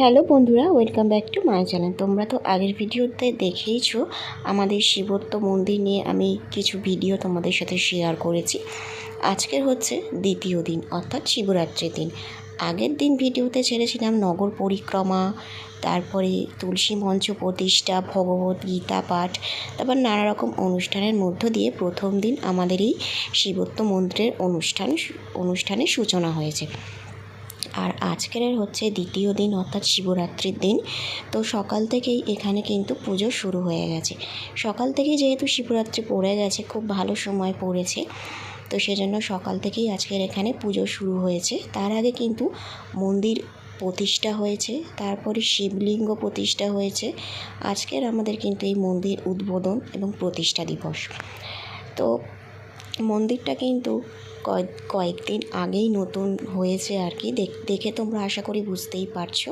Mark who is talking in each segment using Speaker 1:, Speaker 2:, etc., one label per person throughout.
Speaker 1: Hello বন্ধুরা, welcome back to my channel. তোমরা তো আগের ভিডিওতে দেখেইছো, আমাদের শিবত্ব মন্দির নিয়ে আমি কিছু ভিডিও তোমাদের সাথে শেয়ার করেছি। আজকের হচ্ছে দ্বিতীয় দিন, অর্থাৎ শিবরাত্রির দিন। আগের দিন ভিডিওতে ছেড়েছিলাম নগর পরিক্রমা, তারপরে তুলসী মঞ্চ প্রতিষ্ঠা, ভগবত গীতা পাঠ, তারপর নানা রকম অনুষ্ঠানের মধ্য দিয়ে প্রথম দিন আমাদের এই শিবত্ব মন্দিরের অনুষ্ঠান অনুষ্ঠানের সূচনা হয়েছে। আর আজকের হচ্ছে দ্বিতীয় দিন, অর্থাৎ শিবরাত্রির দিন। তো সকাল থেকেই এখানে কিন্তু পুজো শুরু হয়ে গেছে। সকাল থেকেই যেহেতু শিবরাত্রি পড়ে গেছে, খুব ভালো সময় পড়েছে, তো সেজন্য সকাল থেকেই আজকের এখানে পুজো শুরু হয়েছে। তার আগে কিন্তু মন্দির প্রতিষ্ঠা হয়েছে, তারপরে শিবলিঙ্গ প্রতিষ্ঠা হয়েছে। আজকের আমাদের কিন্তু এই মন্দির উদ্বোধন এবং প্রতিষ্ঠা দিবস। তো মন্দিরটা কিন্তু কয়েকদিন আগেই নতুন হয়েছে আর কি। দেখ- তোমরা আশা করি বুঝতেই পারছ।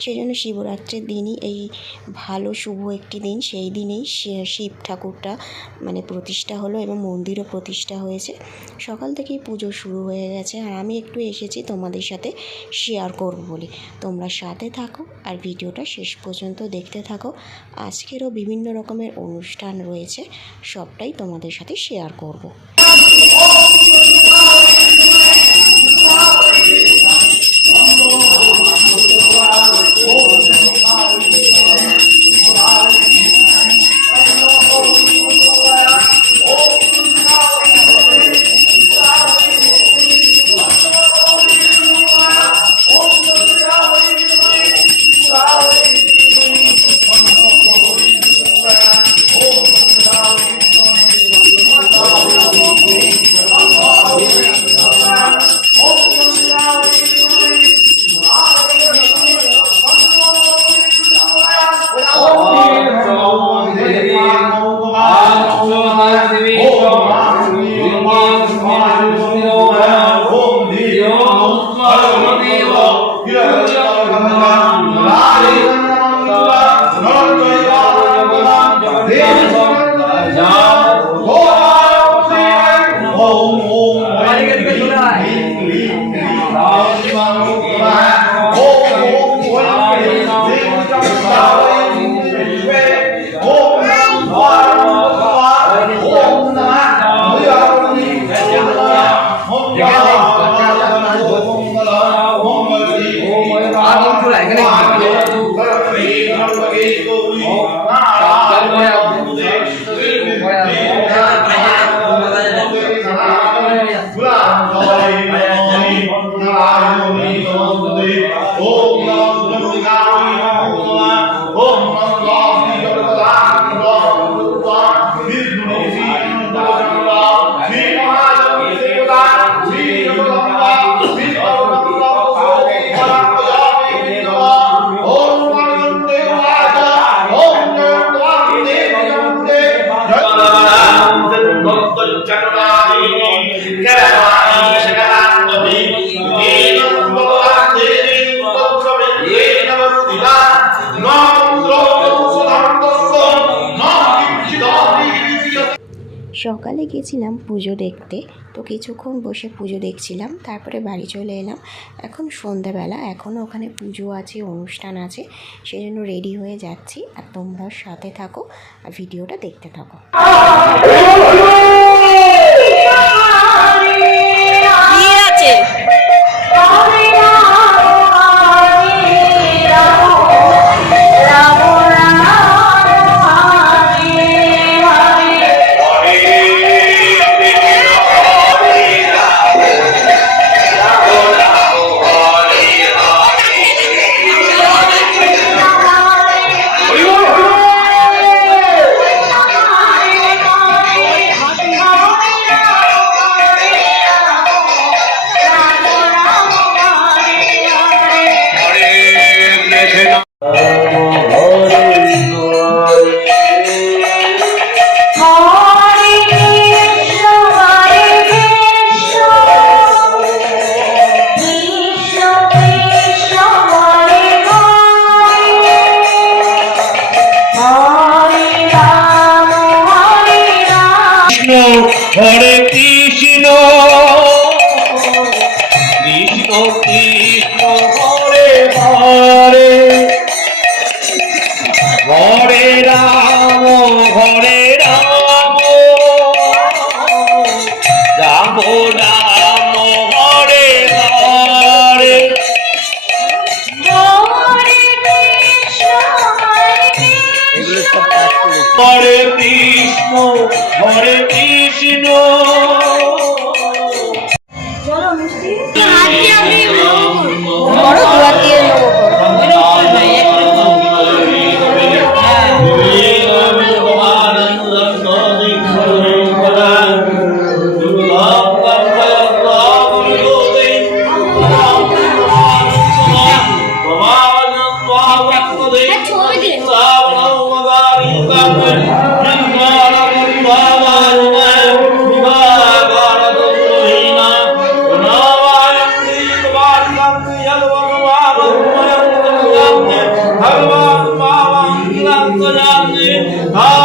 Speaker 1: সেই জন্য শিবরাত্রির দিনই এই ভালো, শুভ একটি দিন। সেই দিনেই শিব ঠাকুরটা মানে প্রতিষ্ঠা হলো এবং মন্দিরও প্রতিষ্ঠা হয়েছে। সকাল থেকেই পুজো শুরু হয়ে গেছে আর আমি একটু এসেছি তোমাদের সাথে শেয়ার করব বলে। তোমরা সাথে থাকো আর ভিডিওটা শেষ পর্যন্ত দেখতে থাকো। আজকেরও বিভিন্ন রকমের অনুষ্ঠান রয়েছে, সবটাই তোমাদের সাথে শেয়ার করব। Oh, সকালে গেছিলাম পুজো দেখতে। তো কিছুক্ষণ বসে পুজো দেখছিলাম, তারপরে বাড়ি চলে এলাম। এখন সন্ধ্যাবেলা এখনও ওখানে পুজো আছে, অনুষ্ঠান আছে সেই জন্য রেডি হয়ে যাচ্ছি। আর তোমরা সাথে থাকো, আর ভিডিওটা দেখতে থাকো।
Speaker 2: হরে হরে
Speaker 1: কৃষ্ণ হরে কৃষ্ণ। চলো বড়
Speaker 3: করেছ?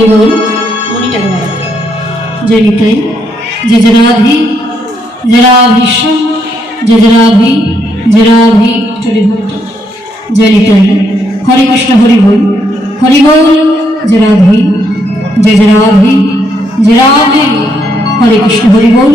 Speaker 4: হরি বল।
Speaker 3: মনিটাকে মারো
Speaker 4: যে নিতাই যে জরাভি জরাভীষণ যে জরাভি জরাভি চলে ভক্ত। যে নিতাই হরে কৃষ্ণ, হরি বল হরি বল জরাভি যে জরাভি জরাভি হরে কৃষ্ণ, হরি বল।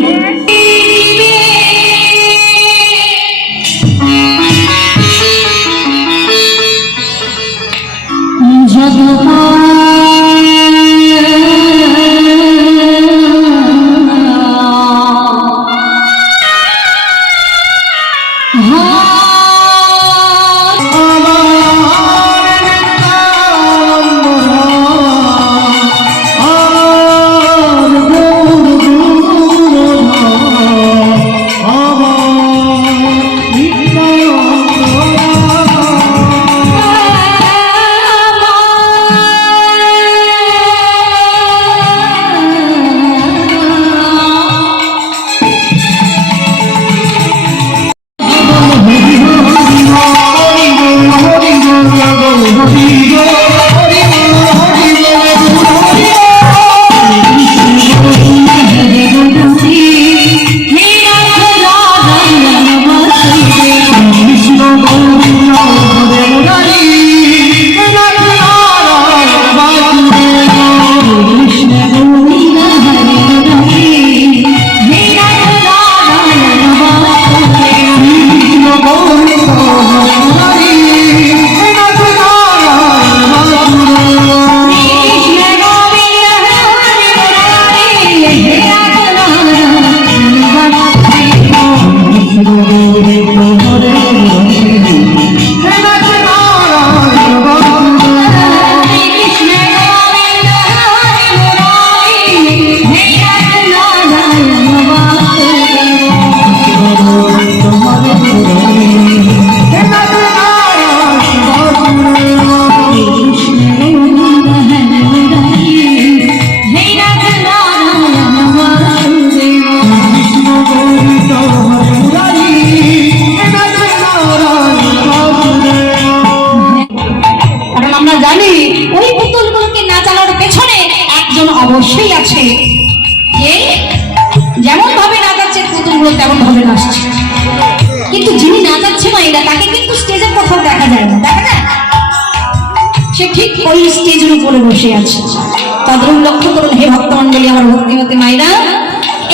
Speaker 4: লক্ষ্য করুন হে ভক্তমন্ডলী আমার ভক্তিমতী মায়েরা।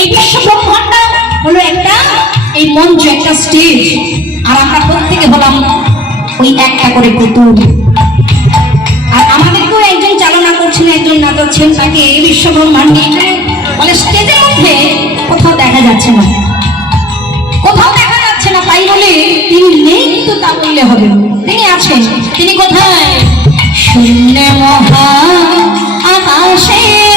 Speaker 4: এই বিশ্ব ব্রহ্মাণ্ড হলো একটা, এই মঞ্চ একটা স্টেজ আর আমরা প্রত্যেকে হলাম ওই একটা করে পুতুল। আর আমাদেরকেও একজন চালনা করছেন, একজন নাচাচ্ছেন তাকে এই বিশ্ব ব্রহ্মাণ্ডে মানে স্টেজের মধ্যে কোথাও দেখা যাচ্ছে না। কোথাও দেখা যাচ্ছে না, তাই বলে তিনি নেই, কিন্তু তা বললে হবে। তিনি আছেন। তিনি কোথায়? শূন্য মহা আকাশে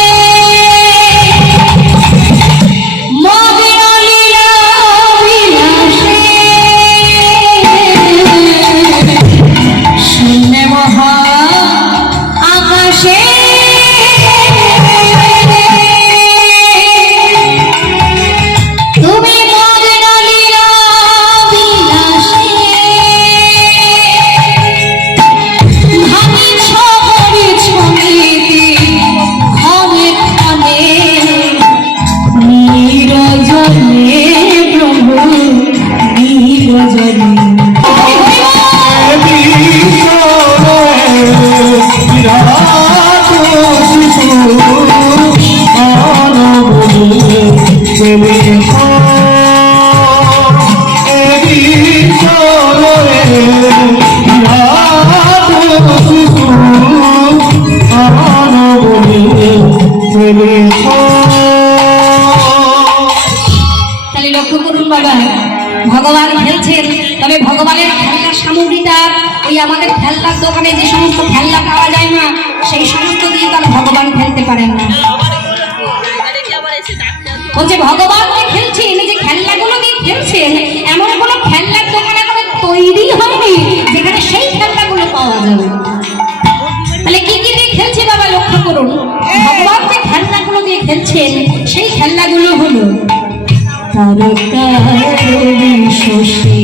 Speaker 4: তারকারি শশী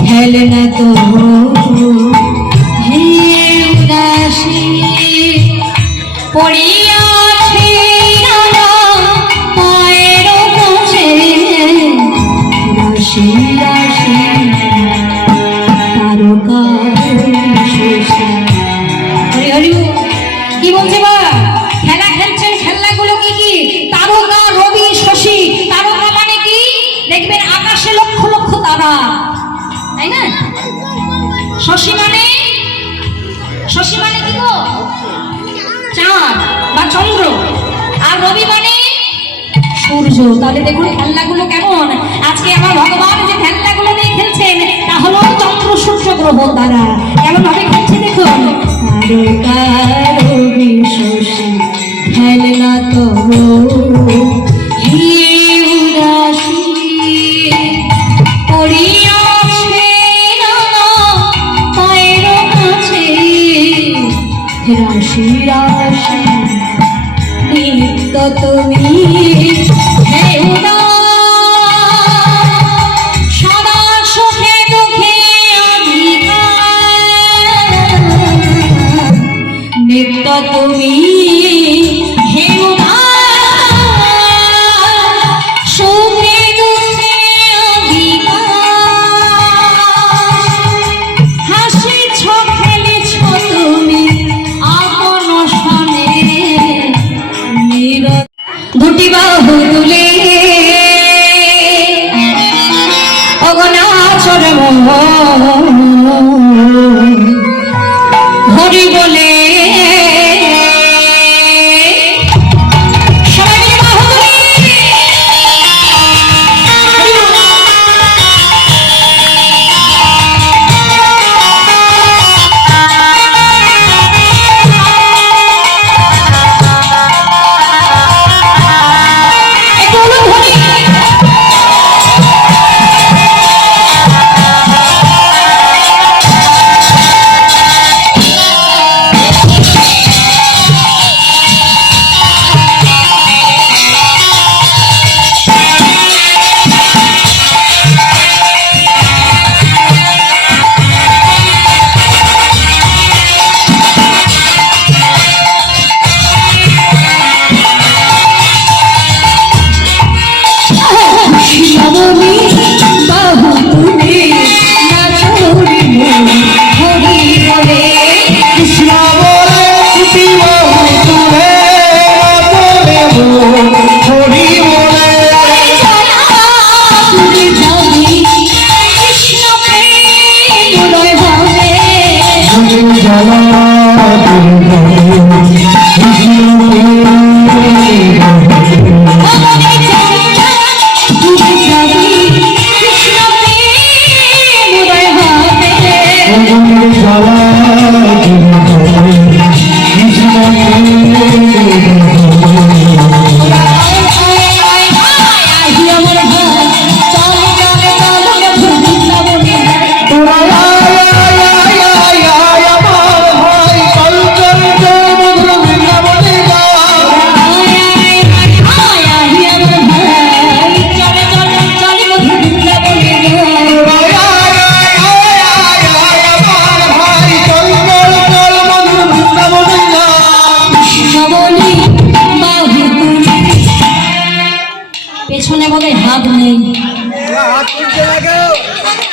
Speaker 4: খেলনা তো হে উদাসী পড়িয়াছে পায়ের কাছে রাশি রাশি কি বলছে সূর্য তাহলে দেখুন খেলনাগুলো কেমন? আজকে আমার ভগবান যে খেলনাগুলো নিয়ে খেলছেন, তা হলো চন্দ্র সূর্য গ্রহ তারা কেমন ভাবে খেলছে দেখুন? খেলনা তো রাশি রাশি, নিত্য তুমি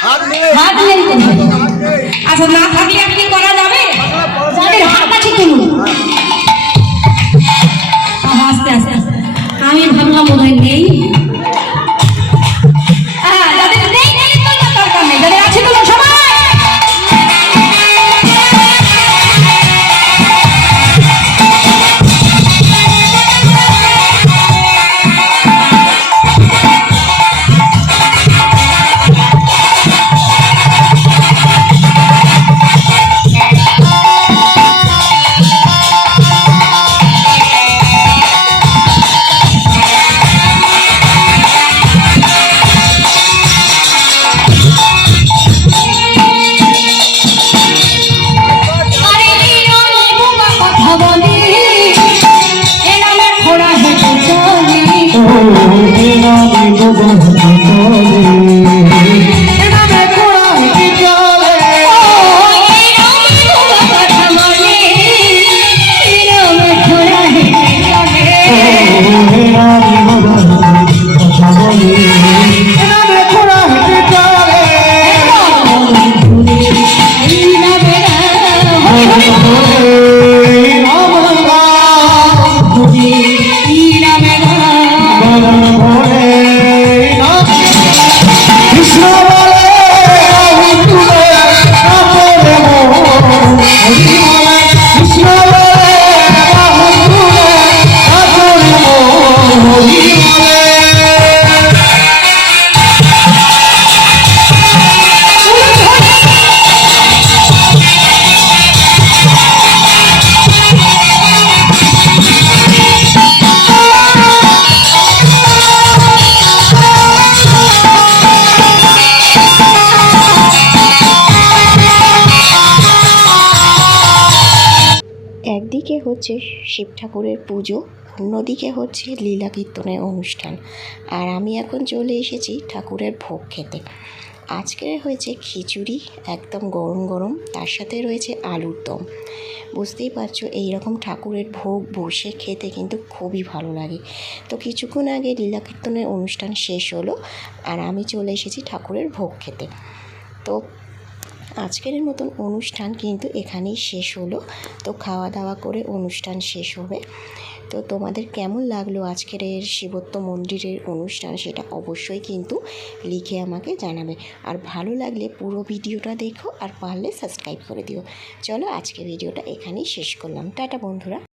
Speaker 4: হাত নেই হাত নেই কোথায়? আচ্ছা না থাকলে একদিন করা যাবে যাদের হাত আছে তুলুন আহা, আস্তে আস্তে আস্তে। আমি ভাবলাম বোধ হয় নেই
Speaker 3: হচ্ছে শিব ঠাকুরের পুজো, অন্যদিকে হচ্ছে লীলা কীর্তনের অনুষ্ঠান। আর আমি এখন চলে এসেছি ঠাকুরের ভোগ খেতে। আজকে হয়েছে খিচুড়ি, একদম গরম গরম, তার সাথে রয়েছে আলুর দম। বুঝতেই পারছ এই রকম ঠাকুরের ভোগ বসে খেতে কিন্তু খুবই ভালো লাগে। তো কিছুক্ষণ আগে লীলা কীর্তনের অনুষ্ঠান শেষ হলো, আর আমি চলে এসেছি ঠাকুরের ভোগ খেতে। তো আজকের মতন অনুষ্ঠান কিন্তু এখানেই শেষ হলো। তো খাওয়া দাওয়া করে অনুষ্ঠান শেষ হবে। তো তোমাদের কেমন লাগল আজকের এর শিবত্ব মন্দিরের অনুষ্ঠান সেটা অবশ্যই কিন্তু লিখে আমাকে জানাবে। আর ভালো লাগলে পুরো ভিডিওটা দেখো আর পারলে সাবস্ক্রাইব করে দিও। চলো আজকে ভিডিওটা এখানেই শেষ করলাম। টাটা বন্ধুরা।